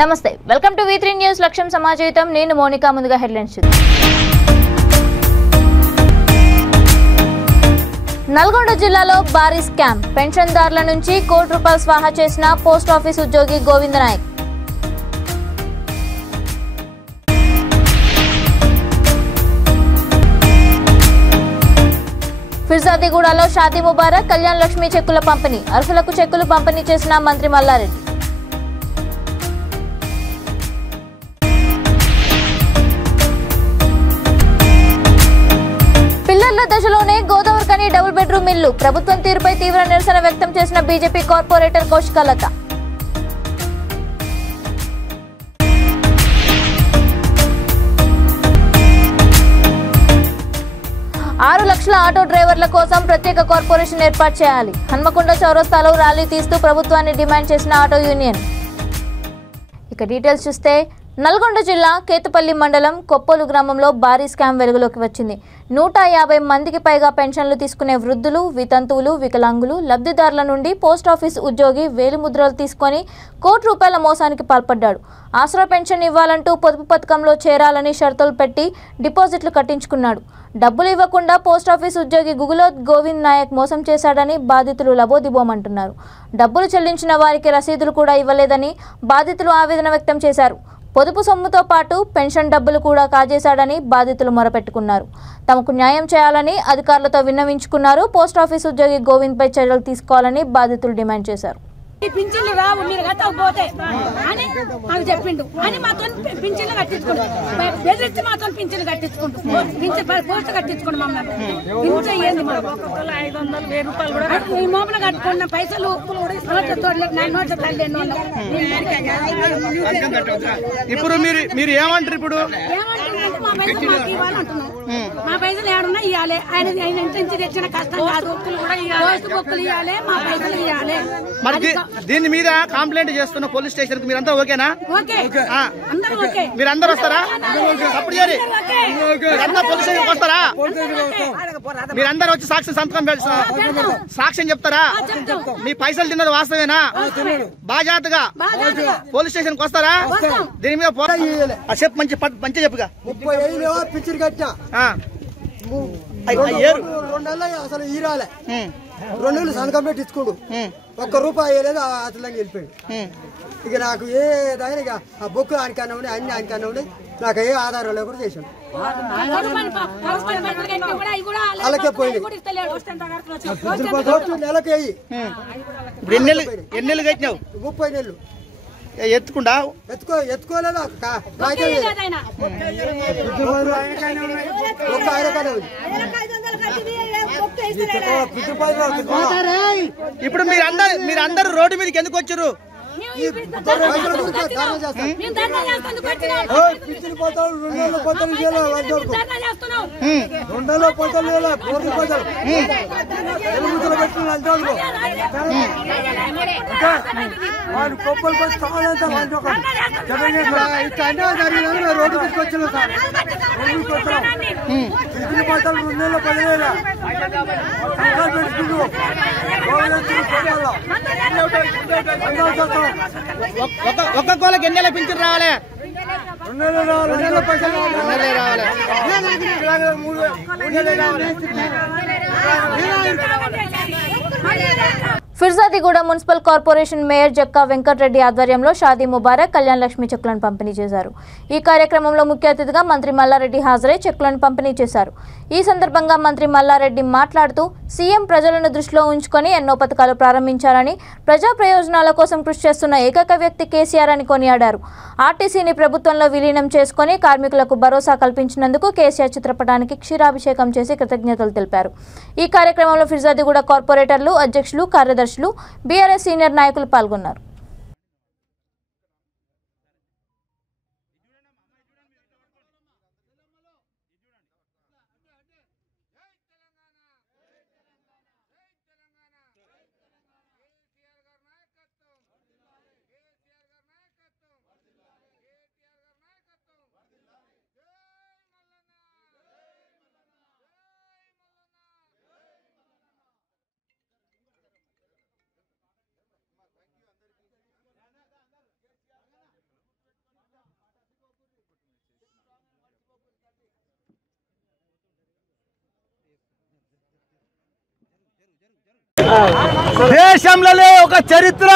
నమస్తే welcome to V3 news లక్ష్యం సమాజం నేను మోనికా ముందుగా హెడ్లైన్స్ చూద్దాం నల్గొండ జిల్లాలో భారీ స్కామ్ పెన్షన్దారుల నుంచి కోటి రూపాయలు స్వాహా చేసిన పోస్ట్ ఆఫీస్ ఉద్యోగి గోవింద నాయక్ ఫిర్జాదిగూడలో షాదీ ముబారక్ కళ్యాణ లక్ష్మి చెక్కుల పంపిణీ అర్హులకు చెక్కులు పంపిణీ చేసిన మంత్రి మల్లారెడ్డి పిల్లర్ల దశలోనే గోదావరికని డబుల్ బెడ్రూమ్ ఇల్లు ప్రభుత్వం తీరుపై తీవ్ర నిరసన వ్యక్తం చేసిన బీజేపీ కార్పొరేటర్ కౌశికలత ఆరు లక్షల ఆటో డ్రైవర్ల కోసం ప్రత్యేక కార్పొరేషన్ ఏర్పాటు చేయాలి హన్మకొండ చౌరస్తాలో ర్యాలీ తీస్తూ ప్రభుత్వాన్ని డిమాండ్ చేసిన ఆటో యూనియన్ ఇక డీటెయిల్స్ చూస్తే నల్గొండ జిల్లా కేతుపల్లి మండలం కొప్పోలు గ్రామంలో భారీ స్కామ్ వెలుగులోకి వచ్చింది 150 మందికి పైగా పెన్షన్లు తీసుకునే వృద్ధులు వితంతువులు వికలాంగులు లబ్ధిదారుల నుండి పోస్టాఫీస్ ఉద్యోగి వేలిముద్రలు తీసుకొని కోటి రూపాయల మోసానికి పాల్పడ్డాడు ఆసరా పెన్షన్ ఇవ్వాలంటూ పొదుపు పథకంలో చేరాలని షరతులు పెట్టి డిపాజిట్లు కట్టించుకున్నాడు డబ్బులు ఇవ్వకుండా పోస్టాఫీస్ ఉద్యోగి గుగులోత్ గోవింద్ నాయక్ మోసం చేశాడని బాధితులు లబోదిబోమంటున్నారు డబ్బులు చెల్లించిన వారికి రసీదులు కూడా ఇవ్వలేదని బాధితులు ఆవేదన వ్యక్తం చేశారు పొదుపు సొమ్ముతో పాటు పెన్షన్ డబ్బులు కూడా కాజేశాడని బాధితులు మొరపెట్టుకున్నారు తమకు న్యాయం చేయాలని అధికారులతో విన్నవించుకున్నారు పోస్టాఫీస్ ఉద్యోగి గోవింద్పై చర్యలు తీసుకోవాలని బాధితులు డిమాండ్ చేశారు పింఛన్లు రావు మీరు కట్టకపోతే అని నాకు చెప్పిండు అని మాతో పింఛన్లు కట్టించుకుంటు బెదిరించి మాతో పింఛన్లు కట్టించుకుంటు పోస్ట్ కట్టించుకోండి మమ్మల్ని పింఛన్ ఏంది 500 1000 రూపాయలు కూడా ఈ మోపన కట్టుకున్న పైసలు ఇప్పుడు మీరు ఏమంటారు ఇప్పుడు మా పైసలు మాకు ఇవ్వాలంటున్నాం మా పైసలు ఏడున్నా ఇవ్వాలి ఆయన ఇంటి తెచ్చిన కష్టం కాదు పోస్ట్ బుక్కులు ఇవ్వాలి మా పైసలు ఇవ్వాలి మరి దీని మీద కంప్లైంట్ చేస్తున్న పోలీస్ స్టేషన్ కి మీరంతా ఓకేనా మీరందరూ వస్తారా అప్పుడు మీరంతా పోలీస్ స్టేషన్ వస్తారా మీరందరూ వచ్చి సాక్ష్యం చెప్తారా మీ పైసలు తిన్నది వాస్తవేనా బాజాతుగా పోలీస్ స్టేషన్ కి వస్తారా దీని మీద చెప్పు మంచి చెప్పుగా 30,000 పిచ్చిరి కట్టా 2 నెలలు అసలు ఈరాలే 2 నెలలు సంతకం పెట్టించుకోడు ₹1 వేయలేదు అతలని వెళ్ళిపోయాడు ఇక నాకు ఏ దాని ఆ బొక్కులు ఆయనకన్నా ఉన్నాయి అన్ని ఆయనకన్నా ఉన్నాయి నాకు ఏ ఆధారం లేకుండా చేశాడు అలాగే పోయింది నెలకి ఎన్ని నెలలు కట్టినావు 30 నెలలు ఎత్తుకుండా ఎత్తుకోలేదు ఇప్పుడు మీరందరూ రోడ్డు మీదకి ఎందుకు వచ్చారు కొప్పలు రోడ్డు తీసుకొచ్చిన సార్ పిచ్చిరి పోతాలు 2 నెలలు 10,000 ఒక్క కోళ్ళకి ఎన్ని నెలల పింఛన్ రావాలి 2 నెలలు పైసలు రావాలి Peerzadiguda municipal corporation mayor Jakka Venkata Reddy ఆధ్వర్యంలో షాదీ ముబారక్ కళ్యాణ లక్ష్మి చెక్కులను పంపిణీ చేశారు ఈ కార్యక్రమంలో ముఖ్య అతిథిగా మంత్రి మల్లారెడ్డి హాజరై చెక్కులను పంపిణీ చేశారు ఈ సందర్భంగా మంత్రి మల్లారెడ్డి మాట్లాడుతూ సీఎం ప్రజలను దృష్టిలో ఉంచుకొని ఎన్నో పథకాలు ప్రారంభించారని ప్రజా ప్రయోజనాల కోసం కృషి చేస్తున్న ఏకైక వ్యక్తి కేసీఆర్ అని కొనియాడారు ఆర్టీసీని ప్రభుత్వంలో విలీనం చేసుకుని కార్మికులకు భరోసా కల్పించినందుకు కేసీఆర్ చిత్రపటానికి క్షీరాభిషేకం చేసి కృతజ్ఞతలు తెలిపారు ఈ కార్యక్రమంలో ఫిర్జాదిగూడ కార్పొరేటర్లు అధ్యక్షులు కార్యదర్శులు బీఆర్ఎస్ సీనియర్ నాయకులు పాల్గొన్నారు దేశంలోనే ఒక చరిత్ర.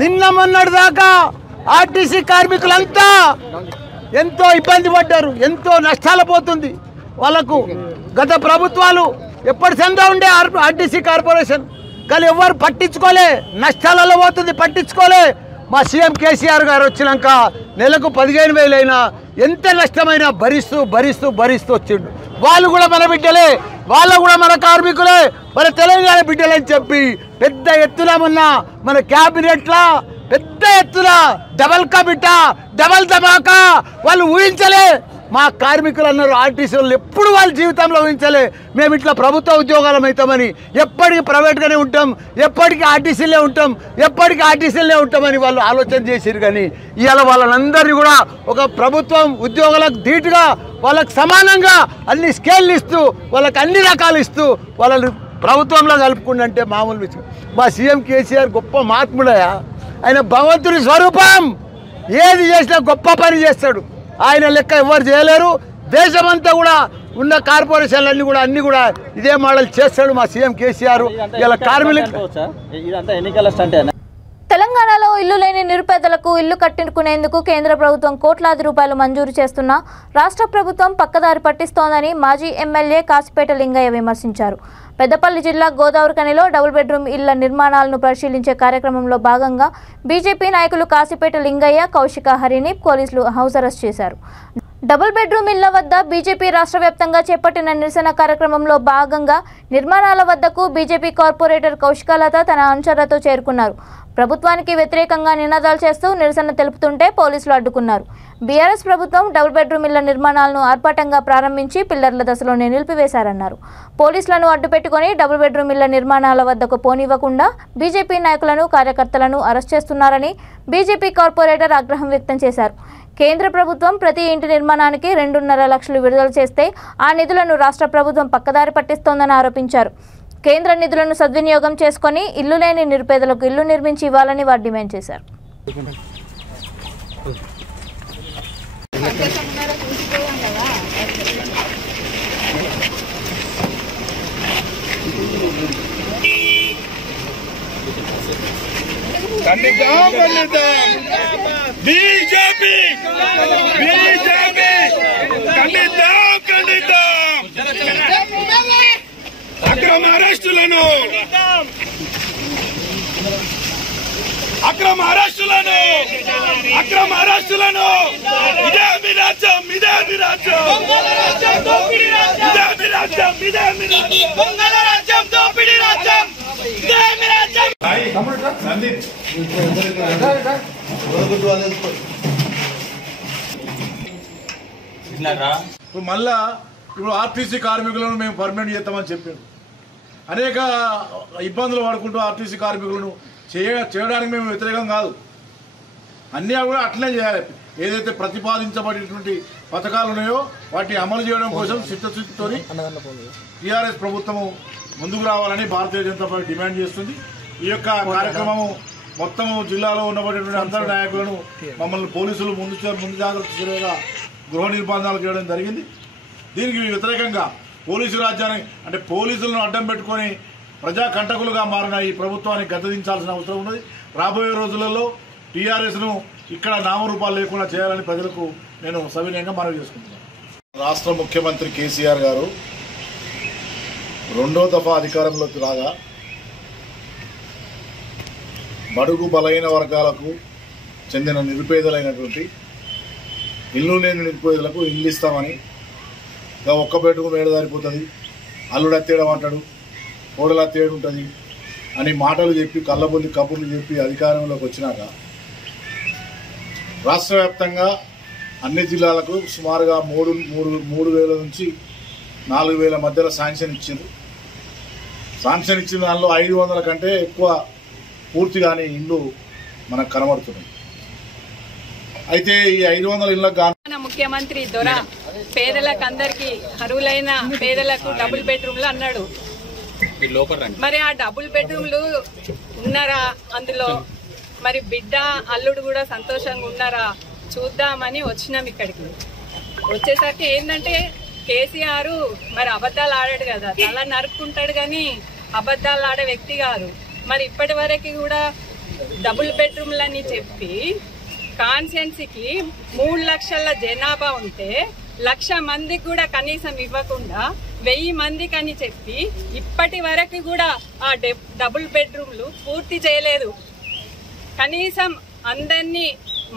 నిన్న మొన్నటి దాకా ఆర్టీసీ కార్మికులంతా ఎంతో ఇబ్బంది పడ్డారు, ఎంతో నష్టాలు పోతుంది వాళ్ళకు. గత ప్రభుత్వాలు ఎప్పటి సందా ఉండే ఆర్టీసీ కార్పొరేషన్, కానీ ఎవరు పట్టించుకోలే, నష్టాలలో పోతుంది, పట్టించుకోలే. మా సీఎం కేసీఆర్ గారు వచ్చినాక నెలకు 15,000 అయినా ఎంత నష్టమైనా భరిస్తూ భరిస్తూ భరిస్తూ వచ్చిండు. వాళ్ళు కూడా మన బిడ్డలే, వాళ్ళు కూడా మన కార్మికులే, మన తెలంగాణ బిడ్డలని చెప్పి పెద్ద ఎత్తున మన క్యాబినెట్లా పెద్ద ఎత్తున డబల్ కా బిడ్డ డబల్ ధమాకా వాళ్ళు ఊహించలే. మా కార్మికులు అన్నారు ఆర్టీసీ వాళ్ళు ఎప్పుడు వాళ్ళ జీవితంలో ఊహించలే మేము ఇట్లా ప్రభుత్వ ఉద్యోగాలం అవుతామని. ఎప్పటికీ ప్రైవేట్గానే ఉంటాం, ఎప్పటికీ ఆర్టీసీలే ఉంటాం, ఎప్పటికీ ఆర్టీసీలే ఉంటామని వాళ్ళు ఆలోచన చేసిరు. కానీ ఇవాళ వాళ్ళందరినీ కూడా ఒక ప్రభుత్వం ఉద్యోగాలకు ధీటుగా వాళ్ళకు సమానంగా అన్ని స్కేళ్ళు ఇస్తూ వాళ్ళకి అన్ని రకాలు ఇస్తూ వాళ్ళని ప్రభుత్వంలో కలుపుకుంటే మామూలు విషయం. మా సీఎం కేసీఆర్ గొప్ప మహాత్ముడయా, ఆయన భగవంతుని స్వరూపం. ఏది చేసినా గొప్ప పని చేస్తాడు, ఆయన లెక్క ఎవరు చేయలేరు. దేశమంతా కూడా ఉన్న కార్పొరేషన్లన్నీ కూడా అన్ని కూడా ఇదే మోడల్ చేస్తాడు మా సీఎం కేసీఆర్. ఇలా కార్మికులు తెలంగాణలో ఇల్లు లేని నిరుపేదలకు ఇల్లు కట్టుకునేందుకు కేంద్ర ప్రభుత్వం కోట్లాది రూపాయలు మంజూరు చేస్తున్నా రాష్ట్ర ప్రభుత్వం పక్కదారి పట్టిస్తోందని మాజీ ఎమ్మెల్యే కాసిపేట లింగయ్య విమర్శించారు. పెద్దపల్లి జిల్లా గోదావరిఖనిలో డబుల్ బెడ్రూమ్ ఇళ్ల నిర్మాణాలను పరిశీలించే కార్యక్రమంలో భాగంగా బీజేపీ నాయకులు కాసిపేట లింగయ్య, కౌశిక హరిని పోలీసులు హౌస్ అరెస్ట్ చేశారు. డబుల్ బెడ్రూమ్ ఇళ్ల వద్ద బీజేపీ రాష్ట్ర వ్యాప్తంగా చేపట్టిన నిరసన కార్యక్రమంలో భాగంగా నిర్మాణాల వద్దకు బీజేపీ కార్పొరేటర్ కౌశికలత తన అనుచరులతో చేరుకున్నారు. ప్రభుత్వానికి వ్యతిరేకంగా నినాదాలు చేస్తూ నిరసన తెలుపుతుంటే పోలీసులు అడ్డుకున్నారు. బీఆర్ఎస్ ప్రభుత్వం డబుల్ బెడ్రూమ్ ఇళ్ల నిర్మాణాలను ఆర్భాటంగా ప్రారంభించి పిల్లర్ల దశలోనే నిలిపివేశారన్నారు. పోలీసులను అడ్డుపెట్టుకుని డబుల్ బెడ్రూమ్ ఇళ్ల నిర్మాణాల వద్దకు పోనివ్వకుండా బీజేపీ నాయకులను, కార్యకర్తలను అరెస్ట్ చేస్తున్నారని బీజేపీ కార్పొరేటర్ ఆగ్రహం వ్యక్తం చేశారు. కేంద్ర ప్రభుత్వం ప్రతి ఇంటి నిర్మాణానికి 2.5 లక్షలు విడుదల చేస్తే ఆ నిధులను రాష్ట్ర ప్రభుత్వం పక్కదారి పట్టిస్తోందని ఆరోపించారు. కేంద్ర నిధులను సద్వినియోగం చేసుకుని ఇల్లు లేని నిరుపేదలకు ఇల్లు నిర్మించి ఇవ్వాలని వారు డిమాండ్ చేశారు. బీజేపీ అక్రమ అరెస్టులను ఇదే మీ రాజ్యం, ఇదే మీ రాజ్యం, ఇదే మీ రాజ్యం, ఇదే మీ రాజ్యం, దొంగల రాజ్యం, దోపిడీ రాజ్యం, ఇదే మీ రాజ్యం. ఇప్పుడు మళ్ళా ఆర్టీసీ కార్మికులను మేము పర్మనెంట్ చేస్తామని చెప్పాడు. అనేక ఇబ్బందులు పడుకుంటూ ఆర్టీసీ కార్మికులను చేయడానికి మేము వ్యతిరేకం కాదు, అన్నీ కూడా అట్లనే చేయాలి. ఏదైతే ప్రతిపాదించబడినటువంటి పథకాలు ఉన్నాయో వాటిని అమలు చేయడం కోసం చిత్తశుద్ధితో టీఆర్ఎస్ ప్రభుత్వము ముందుకు రావాలని భారతీయ జనతా పార్టీ డిమాండ్ చేస్తుంది. ఈ యొక్క కార్యక్రమము మొత్తం జిల్లాలో ఉన్నటువంటి అందరి నాయకులను మమ్మల్ని పోలీసులు ముందు జాగ్రత్త చర్యగా గృహ నిర్బంధాలు చేయడం జరిగింది. దీనికి వ్యతిరేకంగా పోలీసు రాజ్యాన్ని అంటే పోలీసులను అడ్డం పెట్టుకొని ప్రజా కంటకులుగా మారిన ఈ ప్రభుత్వాన్ని గద్దదించాల్సిన అవసరం ఉన్నది. రాబోయే రోజులలో టీఆర్ఎస్ను ఇక్కడ నామరూపాలు లేకుండా చేయాలని ప్రజలకు నేను సవినయంగా మనవి చేసుకుంటున్నాను. రాష్ట్ర ముఖ్యమంత్రి కేసీఆర్ గారు 2వ దఫా అధికారంలోకి రాగా బడుగు బలైన వర్గాలకు చెందిన నిరుపేదలైనటువంటి ఇల్లు లేని నిరుపేదలకు ఇల్లు ఇస్తామని, ఒక్క బెడ్రూమ్ ఏడదారిపోతుంది, అల్లుడు అత్తేయడం అంటాడు, కోడలు అత్తేయడం ఉంటుంది అని మాటలు చెప్పి కళ్ళబొల్లి కబుర్లు చెప్పి అధికారంలోకి వచ్చినాక రాష్ట్ర వ్యాప్తంగా అన్ని జిల్లాలకు సుమారుగా 3,000 నుంచి 4,000 మధ్యలో శాంక్షన్ ఇచ్చింది. శాంక్షన్ ఇచ్చిన దానిలో 500 కంటే ఎక్కువ పూర్తిగానే ఇల్లు మనకు కనబడుతున్నాయి. అయితే ఈ 500 ఇళ్ళకు గాను ముఖ్యమంత్రి దొర పేదలకు అందరికి అర్హులైన పేదలకు డబుల్ బెడ్రూమ్లు అన్నాడు. మరి ఆ డబుల్ బెడ్రూమ్లు ఉన్నారా అందులో? మరి బిడ్డ అల్లుడు కూడా సంతోషంగా ఉన్నారా చూద్దామని వచ్చినాం. ఇక్కడికి వచ్చేసరికి ఏంటంటే కేసీఆర్ మరి అబద్ధాలు ఆడాడు కదా, తల నరుక్కుంటాడు కానీ అబద్ధాలు ఆడే వ్యక్తి కాదు. మరి ఇప్పటి వరకు కూడా డబుల్ బెడ్రూమ్లని చెప్పి కాన్స్టిట్యున్సీకి 3 లక్షల జనాభా ఉంటే 1,00,000 మందికి కూడా కనీసం ఇవ్వకుండా 1000 మందికి అని చెప్పి ఇప్పటి వరకు కూడా ఆ డబుల్ బెడ్రూమ్లు పూర్తి చేయలేదు. కనీసం అందరినీ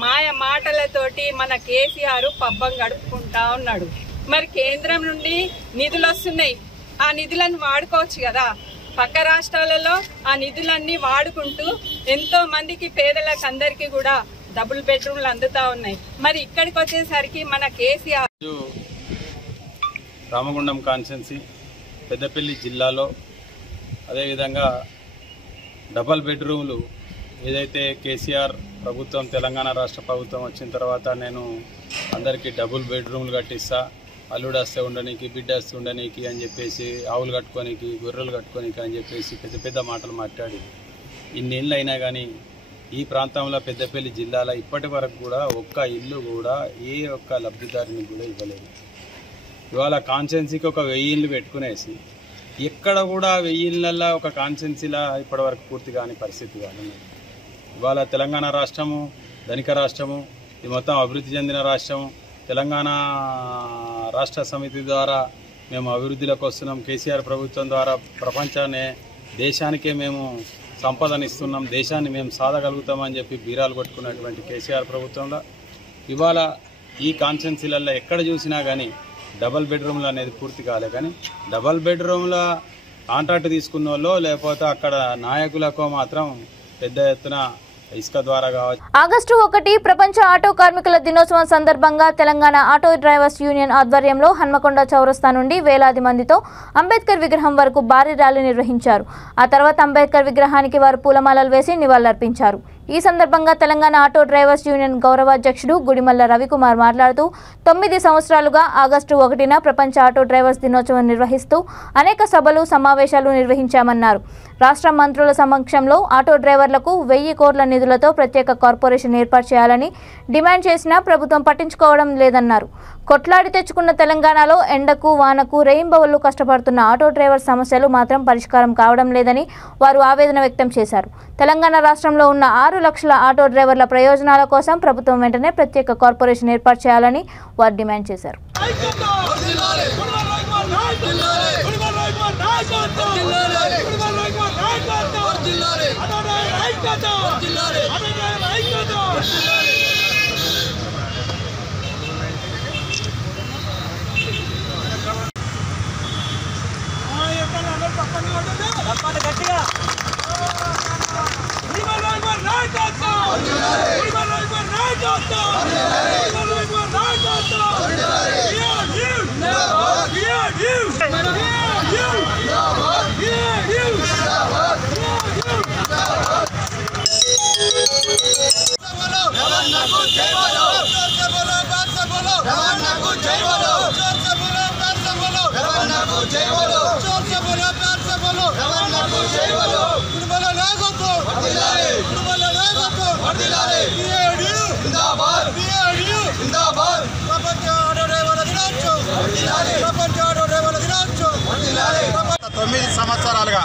మాయ మాటలతోటి మన కేసీఆర్ పబ్బం గడుపుకుంటా ఉన్నాడు. మరి కేంద్రం నుండి నిధులు వస్తున్నాయి, ఆ నిధులను వాడుకోవచ్చు కదా. పక్క రాష్ట్రాలలో ఆ నిధులన్నీ వాడుకుంటూ ఎంతో మందికి పేదలకు అందరికీ కూడా డబుల్ బెడ్రూమ్లు అందుతా ఉన్నాయి. మరి ఇక్కడికి వచ్చేసరికి మన కేసీఆర్ రామగుండం కాన్స్టిట్యున్సీ పెద్దపల్లి జిల్లాలో అదేవిధంగా డబల్ బెడ్రూమ్లు ఏదైతే కేసీఆర్ ప్రభుత్వం తెలంగాణ రాష్ట్ర ప్రభుత్వం వచ్చిన తర్వాత నేను అందరికీ డబుల్ బెడ్రూమ్లు కట్టిస్తా, అల్లుడు వస్తే ఉండడానికి, బిడ్డ వస్తే ఉండడానికి అని చెప్పేసి, ఆవులు కట్టుకోనికి, గొర్రెలు కట్టుకోనికి అని చెప్పేసి పెద్ద పెద్ద మాటలు మాట్లాడి ఇన్నేళ్ళు అయినా కానీ ఈ ప్రాంతంలో పెద్దపల్లి జిల్లాలో ఇప్పటి వరకు కూడా ఒక్క ఇల్లు కూడా ఏ ఒక్క లబ్ధిదారుని కూడా ఇవ్వలేదు. ఇవాళ కాన్స్టిట్యున్సీకి ఒక 1000 ఇళ్ళు పెట్టుకునేసి ఎక్కడ కూడా 1000 ఇళ్ళల్లో ఒక కాన్స్టిట్యున్సీలో ఇప్పటి వరకు పూర్తి కాని పరిస్థితి కాదు. ఇవాళ తెలంగాణ రాష్ట్రము ధనిక రాష్ట్రము, ఇది మొత్తం అభివృద్ధి చెందిన రాష్ట్రం. తెలంగాణ రాష్ట్ర సమితి ద్వారా మేము అభివృద్ధిలోకి వస్తున్నాం. కేసీఆర్ ప్రభుత్వం ద్వారా ప్రపంచాన్ని దేశానికే మేము సంపదనిస్తున్నాం, దేశాన్ని మేము సాధగలుగుతామని చెప్పి బీరాలు కొట్టుకున్నటువంటి కేసీఆర్ ప్రభుత్వంలో ఇవాళ ఈ కాన్స్టిట్యున్సీలలో ఎక్కడ చూసినా కానీ డబల్ బెడ్రూమ్లు అనేది పూర్తి కాలే. కానీ డబల్ బెడ్రూమ్ల కాంట్రాక్ట్ తీసుకున్న వాళ్ళు లేకపోతే అక్కడ నాయకులకు మాత్రం పెద్ద ఎత్తున ఇసుక ద్వారా కావచ్చు. ఆగస్టు 1 ప్రపంచ ఆటో కార్మికుల దినోత్సవం సందర్భంగా తెలంగాణ ఆటో డ్రైవర్స్ యూనియన్ ఆధ్వర్యంలో హన్మకొండ చౌరస్తా నుండి వేలాది మందితో అంబేద్కర్ విగ్రహం వరకు భారీ ర్యాలీ నిర్వహించారు. ఆ తర్వాత అంబేద్కర్ విగ్రహానికి వారు పూలమాలలు వేసి నివాళులర్పించారు. ఈ సందర్భంగా తెలంగాణ ఆటో డ్రైవర్స్ యూనియన్ గౌరవాధ్యక్షుడు గుడిమల్ల రవికుమార్ మాట్లాడుతూ 9 సంవత్సరాలుగా ఆగస్టు 1న ప్రపంచ ఆటో డ్రైవర్స్ దినోత్సవం నిర్వహిస్తూ అనేక సభలు సమావేశాలు నిర్వహించామన్నారు. రాష్ట్ర మంత్రుల సమక్షంలో ఆటో డ్రైవర్లకు 1000 కోట్ల నిధులతో ప్రత్యేక కార్పొరేషన్ ఏర్పాటు చేయాలని డిమాండ్ చేసినా ప్రభుత్వం పట్టించుకోవడం లేదన్నారు. కొట్లాడి తెచ్చుకున్న తెలంగాణలో ఎండకు వానకు రెయింబవళ్లు కష్టపడుతున్న ఆటో డ్రైవర్ సమస్యలు మాత్రం పరిష్కారం కావడం లేదని వారు ఆవేదన వ్యక్తం చేశారు. తెలంగాణ రాష్ట్రంలో ఉన్న 6 లక్షల ఆటో డ్రైవర్ల ప్రయోజనాల కోసం ప్రభుత్వం వెంటనే ప్రత్యేక కార్పొరేషన్ ఏర్పాటు చేయాలని వారు డిమాండ్ చేశారు. సంవత్సరాలుగా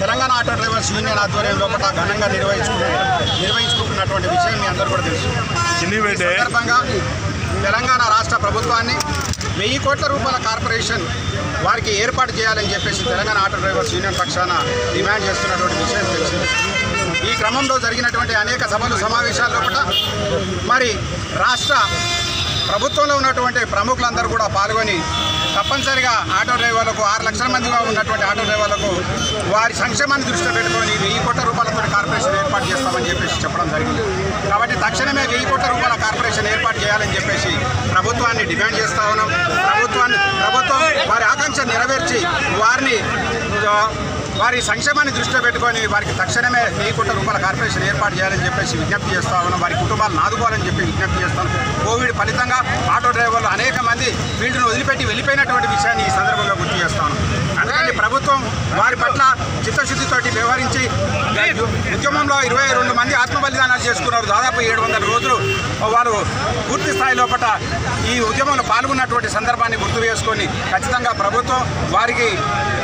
తెలంగాణ ఆటో డ్రైవర్స్ యూనియన్ ఆధ్వర్యంలో ఘనంగా నిర్వహించుకుంటున్నటువంటి విషయం మీ అందరూ కూడా తెలుసు. ఈ సందర్భంగా తెలంగాణ రాష్ట్ర ప్రభుత్వాన్ని 1000 కోట్ల రూపాయల కార్పొరేషన్ వారికి ఏర్పాటు చేయాలని చెప్పేసి తెలంగాణ ఆటో డ్రైవర్స్ యూనియన్ పక్షాన డిమాండ్ చేస్తున్నటువంటి విషయం తెలిసింది. ఈ క్రమంలో జరిగినటువంటి అనేక సభలు సమావేశాల్లో కూడా మరి రాష్ట్ర ప్రభుత్వంలో ఉన్నటువంటి ప్రముఖులందరూ కూడా పాల్గొని తప్పనిసరిగా ఆటో డ్రైవర్లకు 6 లక్షల మందిగా ఉన్నటువంటి ఆటో డ్రైవర్లకు వారి సంక్షేమాన్ని దృష్టిలో పెట్టుకొని 1000 కోట్ల రూపాయలతో కార్పొరేషన్ ఏర్పాటు చేస్తామని చెప్పేసి చెప్పడం జరిగింది. కాబట్టి తక్షణమే 1000 కోట్ల రూపాయల కార్పొరేషన్ ఏర్పాటు చేయాలని చెప్పేసి ప్రభుత్వాన్ని డిమాండ్ చేస్తా ఉన్నాం. ప్రభుత్వం వారి ఆకాంక్ష నెరవేర్చి వారి సంక్షేమాన్ని దృష్టిలో పెట్టుకొని వారికి తక్షణమే 1000 కోట్ల రూపాయల కార్పొరేషన్ ఏర్పాటు చేయాలని చెప్పేసి విజ్ఞప్తి చేస్తా ఉన్నాం. వారి కుటుంబాలను ఆదుకోవాలని చెప్పి విజ్ఞప్తి చేస్తాను. కోవిడ్ ఫలితంగా ఆటో డ్రైవర్లు అనేక మంది ఫీల్డ్ను వదిలిపెట్టి వెళ్ళిపోయినటువంటి విషయాన్ని ఈ సందర్భంగా గుర్తు చేస్తాను. అందుకని ప్రభుత్వం వారి పట్ల చిత్తశుద్ధితోటి వ్యవహరించి ఉద్యమంలో 22 మంది ఆత్మ బలిదానాలు చేసుకున్నారు. దాదాపు 700 రోజులు వారు పూర్తి స్థాయి లోపల ఈ ఉద్యమంలో పాల్గొన్నటువంటి సందర్భాన్ని గుర్తు చేసుకొని ఖచ్చితంగా ప్రభుత్వం వారికి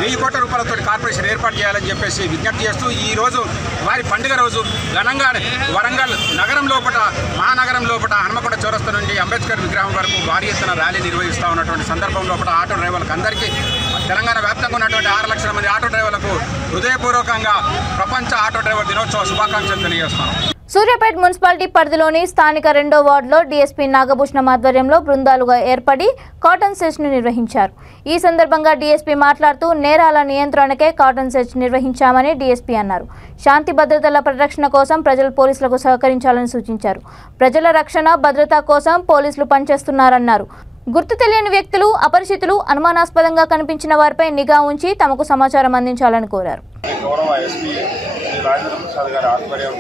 1000 కోట్ల రూపాయలతో కార్పొరేషన్ ఏర్పాటు చేయాలని చెప్పేసి విజ్ఞప్తి చేస్తూ ఈ రోజు వారి పండుగ రోజు ఘనంగా వరంగల్ నగరం లోపల మహానగరం లోపల హన్మకొండ చౌరస్తా నుండి అంబేద్కర్ విగ్రహం వరకు భారీ ఎత్తున ర్యాలీ నిర్వహిస్తూ ఉన్నటువంటి సందర్భం లోపల ఆటో డ్రైవర్లకు అందరికీ తెలంగాణ వ్యాప్తంగా ఉన్నటువంటి 6 లక్షల మంది ఆటో డ్రైవర్లకు హృదయపూర్వకంగా ప్రపంచ ఆటో డ్రైవర్ దినోత్సవ శుభాకాంక్షలు తెలియజేస్తాను. సూర్యాపేట మున్సిపాలిటీ పరిధిలోని స్థానిక 2వ వార్డులో డీఎస్పీ నాగభూషణం ఆధ్వర్యంలో బృందాలుగా ఏర్పడి కాటన్ సెర్చ్ ను నిర్వహించారు. ఈ సందర్భంగా డీఎస్పీ మాట్లాడుతూ నేరాల నియంత్రణకే కాటన్ సెర్చ్ నిర్వహించామని డీఎస్పీ అన్నారు. శాంతి భద్రతల పరిరక్షణ కోసం ప్రజలు పోలీసులకు సహకరించాలని సూచించారు. ప్రజల రక్షణ భద్రత కోసం పోలీసులు పనిచేస్తున్నారన్నారు. గుర్తు తెలియని వ్యక్తులు, అపరిచితులు, అనుమానాస్పదంగా కనిపించిన వారిపై నిఘా ఉంచి తమకు సమాచారం అందించాలని కోరారు. గౌరవ ఎస్పీ రాజేంద్ర ప్రసాద్ గారి ఆధ్వర్యం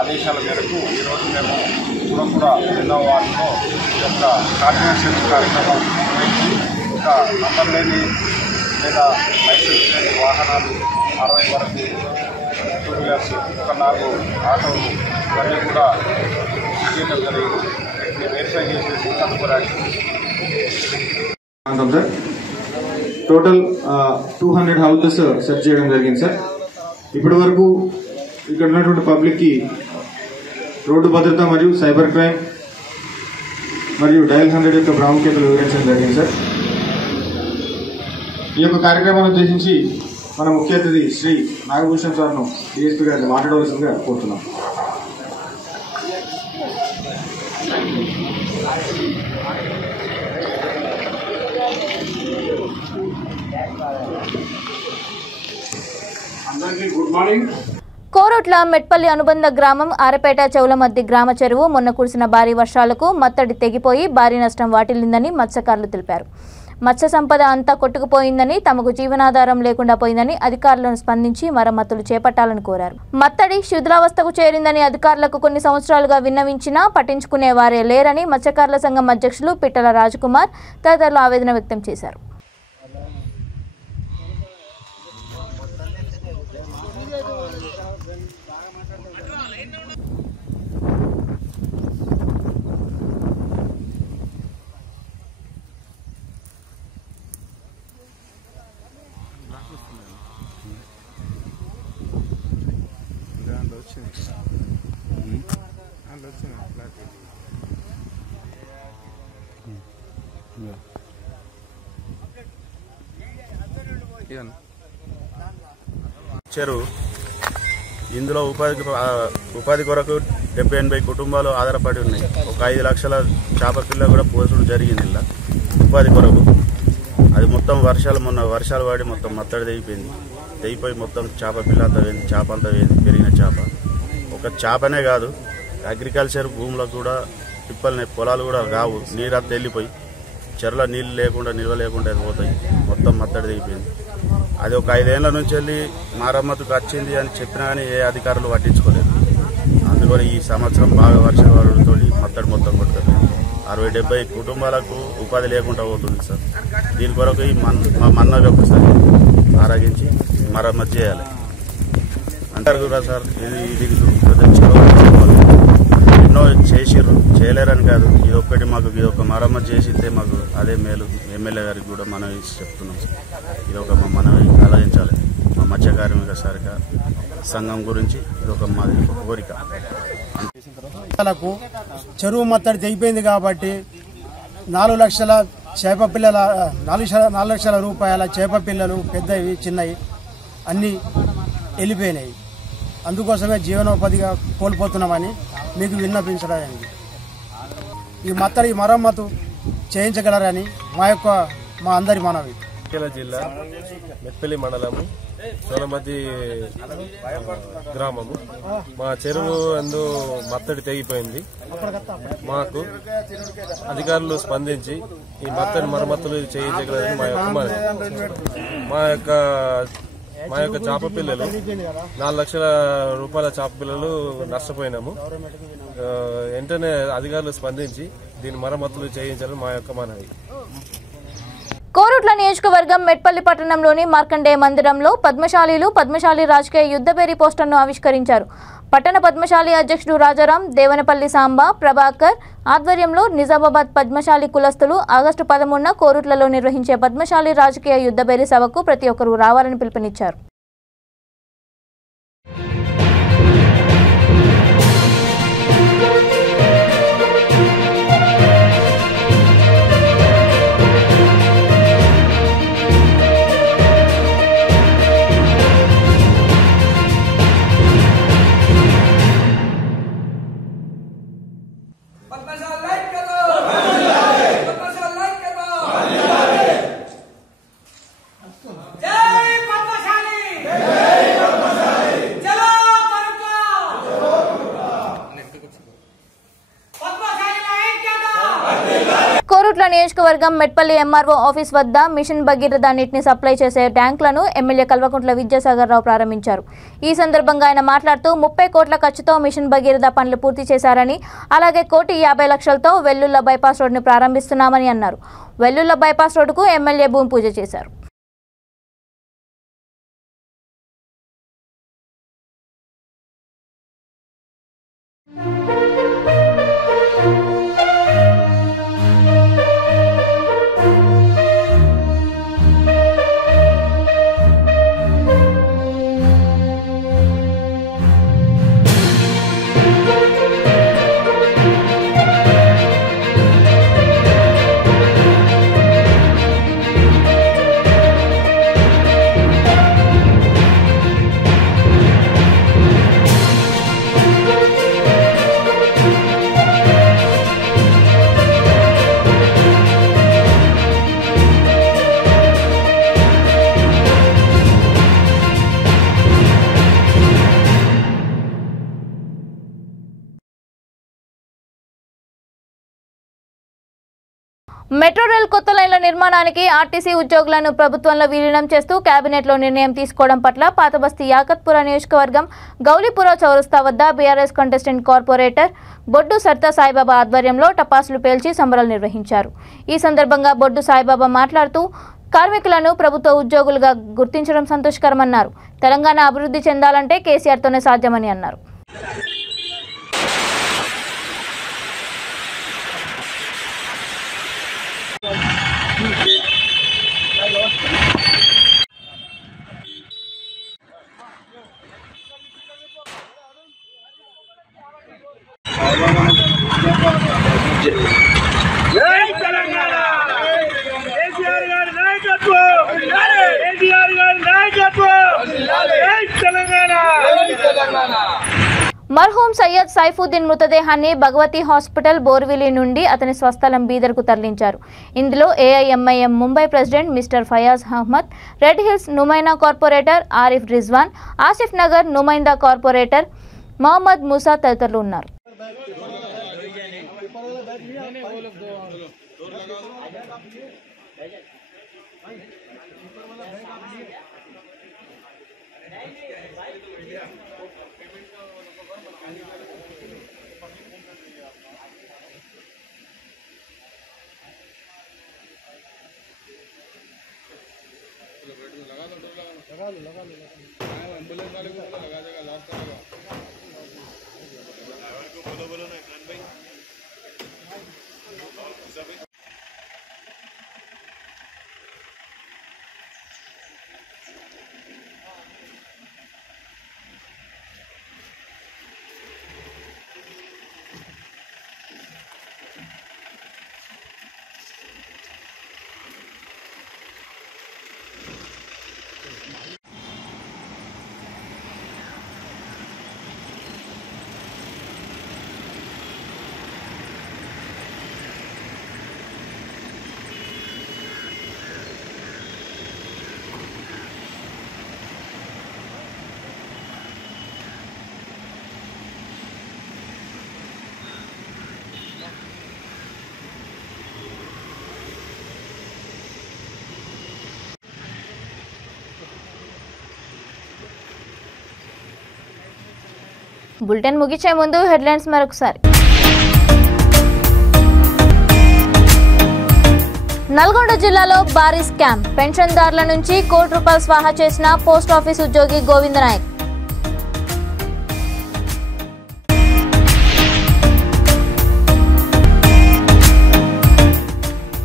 ఆదేశాల మేరకు ఈరోజు మేము కూడా 2వ వార్డులో ఈ యొక్క కాంట్రాక్ట్ సెర్చ్ కార్యక్రమం నిర్వహించి ఒక నంబర్ లేని లేదా లైసెన్స్ లేని వాహనాలు 60 వరకు 2 వీలర్స్, ఒక 4 ఆటోలు ఇవన్నీ కూడా చేయడం జరిగింది. వెరిఫై చేసేసి తదుపరి సార్ టోటల్ 200 హౌసెస్ సెర్చ్ చేయడం జరిగింది సార్. ఇప్పటి వరకు ఇక్కడ ఉన్నటువంటి పబ్లిక్కి రోడ్డు భద్రత మరియు సైబర్ క్రైమ్ మరియు డయల్ 100 యొక్క ప్రాముఖ్యతలు వివరించడం జరిగింది సార్. ఈ యొక్క కార్యక్రమాన్ని ఉద్దేశించి మన ముఖ్య అతిథి శ్రీ నాగభూషణ్ సార్ను డిఎస్పీ గారిని మాట్లాడవలసిందిగా కోరుతున్నాం. Good morning. కోరుట్ల మెట్పల్లి అనుబంధ గ్రామం ఆరపేట చౌలమద్ది గ్రామ చెరువు మొన్న కురిసిన భారీ వర్షాలకు మత్తడి తెగిపోయి భారీ నష్టం వాటిల్లిందని మత్స్యకారులు తెలిపారు. మత్స్య సంపద అంతా కొట్టుకుపోయిందని, తమకు జీవనాధారం లేకుండా పోయిందని అధికారులను స్పందించి మరమ్మతులు చేపట్టాలని కోరారు. మత్తడి శిథిలావస్థకు చేరిందని అధికారులకు కొన్ని సంవత్సరాలుగా విన్నవించినా పట్టించుకునే వారే లేరని మత్స్యకారుల సంఘం అధ్యక్షులు పిట్టల రాజకుమార్ తదితరులు ఆవేదన వ్యక్తం చేశారు. చెరువు ఇందులో ఉపాధి కొరకు 70-80 కుటుంబాలు ఆధారపడి ఉన్నాయి. ఒక 5 లక్షల చేప పిల్ల కూడా పోసడం జరిగింది ఇలా ఉపాధి కొరకు. అది మొత్తం మొన్న వర్షాలు పడి మొత్తం మత్తడి తెగిపోయి మొత్తం చేప పిల్ల అంతా వేయింది, చేప అంతా వేయింది, పెరిగిన చేప. ఒక చేపనే కాదు, అగ్రికల్చర్ భూములకు కూడా పొలాలు కూడా కావు, నీరంతా వెళ్ళిపోయి చెరువులో నీళ్ళు లేకుండా నిల్వ లేకుండా పోతాయి. మొత్తం మత్తడి తెగిపోయింది. అది ఒక 5 ఏళ్ల నుంచి వెళ్ళి మరమ్మతుకు వచ్చింది అని చెప్పినా కానీ ఏ అధికారులు పట్టించుకోలేదు. అందుకని ఈ సంవత్సరం బాగా వర్షాలు పడడంతో మత్తడి మొత్తం కొడుతుంది. 60-70 కుటుంబాలకు ఉపాధి లేకుండా పోతుంది సార్. దీని కొరకు మా మన్నవి ఒకసారి ఆరాగించి మరమ్మతు చేయాలి అంటారు కదా సార్. ఇది ఎన్నో చేసిర్రు, చేయలేరని కాదు. ఇది ఒక్కటి మాకు ఇది ఒక మరమ్మతు చేసితే మాకు అదే మేలు. ఎమ్మెల్యే గారికి కూడా మనం చెప్తున్నాం సార్. ఇది ఒక మనం ఆలోచించాలి. మా మత్స్య కార్మిక సంఘం గురించి ఇది ఒక మాది కోరిక. చెరువు మత్తడి తెగిపోయింది కాబట్టి 4 లక్షల చేప పిల్లల 4 లక్షల రూపాయల చేప పిల్లలు పెద్దవి చిన్నవి అన్నీ వెళ్ళిపోయినాయి. అందుకోసమే జీవనోపాధిగా కోల్పోతున్నామని మీకు విన్నపించడానికి ఈ మత్తడి మరమ్మతు చేయించగలరని మా అందరి మనవి. జిల్లా మెట్పల్లి మండలము చౌలమద్ది గ్రామము. మా చెరువు అందు మత్తడి తెగిపోయింది. మాకు అధికారులు స్పందించి ఈ మత్తడి మరమ్మతులు చేయించగలరని మా యొక్క చేప పిల్లలు 4 లక్షల రూపాయల చేప పిల్లలు నష్టపోయినాము. వెంటనే అధికారులు స్పందించి దీని మరమ్మతులు చేయించాలని మా యొక్క మనవి. కోరుట్ల నియోజకవర్గం మెట్పల్లి పట్టణంలోని మార్కండేయ మందిరంలో పద్మశాలి రాజకీయ యుద్ధబేరి పోస్టర్ను ఆవిష్కరించారు. పట్టణ పద్మశాలి అధ్యక్షుడు రాజారాం, దేవనపల్లి సాంబా, ప్రభాకర్ ఆధ్వర్యంలో నిజామాబాద్ పద్మశాలి కులస్తులు ఆగస్టు 13న కోరుట్లలో నిర్వహించే పద్మశాలి రాజకీయ యుద్ధబేరి సభకు ప్రతి ఒక్కరూ రావాలని పిలుపునిచ్చారు. కోరుట్ల నియోజకవర్గం మెట్పల్లి ఎంఆర్ఓ ఆఫీస్ వద్ద మిషన్ భగీరథ నీటిని సప్లై చేసే ట్యాంకులను ఎమ్మెల్యే కల్వకుంట్ల విద్యాసాగర్ రావు ప్రారంభించారు. ఈ సందర్భంగా ఆయన మాట్లాడుతూ 30 కోట్ల ఖర్చుతో మిషన్ భగీరథ పనులు పూర్తి చేశారని, అలాగే 1,50,00,000తో వెల్లుల్ల బైపాస్ రోడ్డును ప్రారంభిస్తున్నామని అన్నారు. వెల్లుల్ల బైపాస్ రోడ్డుకు ఎమ్మెల్యే భూమి పూజ చేశారు. మెట్రో రైల్ కొత్త లైన్ల నిర్మాణానికి ఆర్టీసీ ఉద్యోగులను ప్రభుత్వంలో విలీనం చేస్తూ కేబినెట్లో నిర్ణయం తీసుకోవడం పట్ల పాతబస్తీ యాకత్పుర నియోజకవర్గం గౌలీపుర చౌరస్తా వద్ద బీఆర్ఎస్ కంటెస్టెంట్ కార్పొరేటర్ బొడ్డు సర్తా సాయిబాబా ఆధ్వర్యంలో టపాసులు పేల్చి సంబరాలు నిర్వహించారు. ఈ సందర్భంగా బొడ్డు సాయిబాబా మాట్లాడుతూ కార్మికులను ప్రభుత్వ ఉద్యోగులుగా గుర్తించడం సంతోషకరమన్నారు. తెలంగాణ అభివృద్ధి చెందాలంటే కేసీఆర్తోనే సాధ్యమని అన్నారు. జై తెలంగాణ, కేసీఆర్ గారి నాయకత్వం, కేసీఆర్ గారి నాయకత్వం, జై తెలంగాణ. మర్హూం సయ్యద్ సైఫుద్దీన్ మృతదేహాన్ని భగవతి హాస్పిటల్ బోర్విలి నుండి అతని స్వస్థలం బీదర్కు తరలించారు. ఇందులో AIMIM Mumbai president mister Fayaz Ahmed, red hills నుమైనా కార్పొరేటర్ ఆరిఫ్ రిజ్వాన్, ఆసిఫ్ నగర్ నుమైందా కార్పొరేటర్ మొహమ్మద్ మూసా తదితరులు ఉన్నారు. బులెటిన్ ముగించే ముందు హెడ్లైన్స్ మరొకసారి. నల్గొండ జిల్లాలో భారీ స్కామ్. పెన్షన్దారుల నుంచి ₹1 కోటి స్వాహా చేసిన పోస్ట్ ఆఫీస్ ఉద్యోగి గోవిందనాయక్.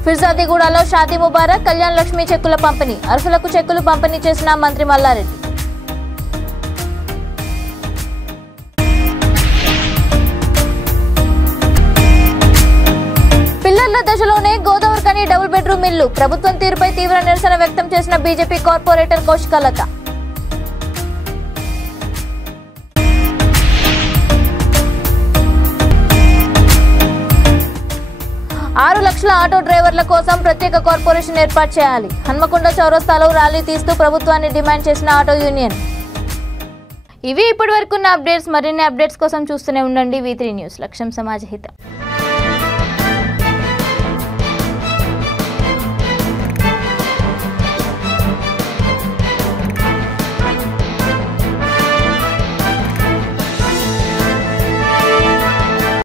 ఫిర్జాదిగూడలో షాదీ ముబారక్, కళ్యాణ్ లక్ష్మి చెక్కుల పంపిణీ. అర్హులకు చెక్కులు పంపిణీ చేసిన మంత్రి మల్లారెడ్డి. పిల్లర్ల దశలోనే గోదావరికని డబుల్ బెడ్రూమ్ ఇల్లు. ప్రభుత్వం తీరుపై తీవ్ర నిరసన వ్యక్తం చేసిన బీజేపీ కార్పొరేటర్ కౌశికలత. ఆరు లక్షల ఆటో డ్రైవర్ల కోసం ప్రత్యేక కార్పొరేషన్ ఏర్పాటు చేయాలి. హన్మకొండ చౌరస్తాలో ర్యాలీ తీస్తూ ప్రభుత్వాన్ని డిమాండ్ చేసిన ఆటో యూనియన్. ఇవి ఇప్పటి వరకున్న అప్డేట్స్. మరిన్ని అప్డేట్స్ కోసం చూస్తూనే ఉండండి V3 న్యూస్. లక్ష్యం సమాజ హితం.